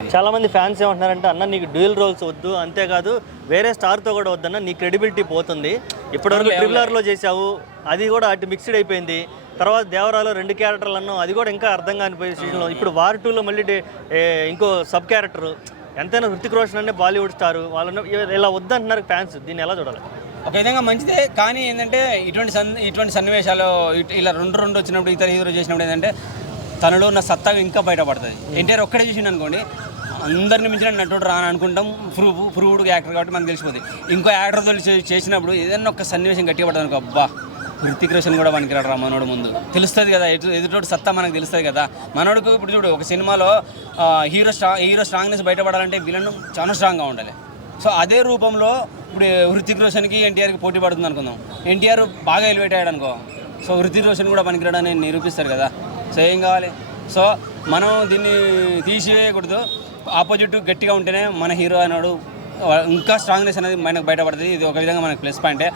చాలామంది ఫ్యాన్స్ ఏమంటున్నారంటే అన్న నీకు డ్యూయల్ రోల్స్ వద్దు, అంతేకాదు వేరే స్టార్తో కూడా వద్దన్న, నీ క్రెడిబిలిటీ పోతుంది. ఇప్పటివరకు ట్రిపుల్ చేసావు, అది కూడా అటు మిక్స్డ్ అయిపోయింది. తర్వాత దేవరాలో 2 క్యారెక్టర్లు అన్నావు, అది కూడా ఇంకా అర్థం కాని పొజిషన్లో. ఇప్పుడు వార్ 2లో మళ్ళీ ఇంకో సబ్ క్యారెక్టర్. ఎంతైనా హృతిక్ రోషన్ అంటే బాలీవుడ్ స్టార్, వాళ్ళని ఇలా వద్దంటున్నారు ఫ్యాన్స్. దీన్ని ఎలా చూడాలి? ఒక విధంగా మంచిదే, కానీ ఏంటంటే ఇటువంటి సన్నివేశాలు ఇలా రెండు వచ్చినప్పుడు ఇతర హీరో చేసినప్పుడు ఏంటంటే తనలో ఉన్న సత్తా ఇంకా బయటపడుతుంది. ఎన్టీఆర్ ఒక్కడే చూసిండు అనుకోండి, అందరిని మించిన నటుడు రాని అనుకుంటాం. ప్రూవ్డ్ యాక్టర్ కాబట్టి మనకు తెలిసిపోతుంది. ఇంకో యాక్టర్తో చేసినప్పుడు ఏదైనా ఒక సన్నివేశం గట్టిగా పడదు అనుకో, అబ్బా హృతిక్ రోషన్ కూడా పనికిరాడు రా మనోడు ముందు తెలుస్తుంది కదా, ఎదుటోడు సత్తా మనకు తెలుస్తుంది కదా. మనోడికి ఇప్పుడు చూడు, ఒక సినిమాలో హీరో స్ట్రాంగ్నెస్ బయటపడాలంటే విలన్ చాలా స్ట్రాంగ్గా ఉండాలి. సో అదే రూపంలో ఇప్పుడు హృతిక్ రోషన్కి ఎన్టీఆర్కి పోటీ పడుతుంది అనుకుందాం. ఎన్టీఆర్ బాగా ఎలివేట్ అయ్యాడు అనుకో, సో హృతిక్ రోషన్ కూడా పనికిరాడని నిరూపిస్తారు కదా. సో ఏం కావాలి? సో మనం దీన్ని తీసివేయకూడదు. ఆపోజిట్ గట్టిగా ఉంటేనే మన హీరో అన్నాడు ఇంకా స్ట్రాంగ్నెస్ అనేది మనకు బయటపడుతుంది. ఇది ఒక విధంగా మనకు ప్లస్ పాయింటే.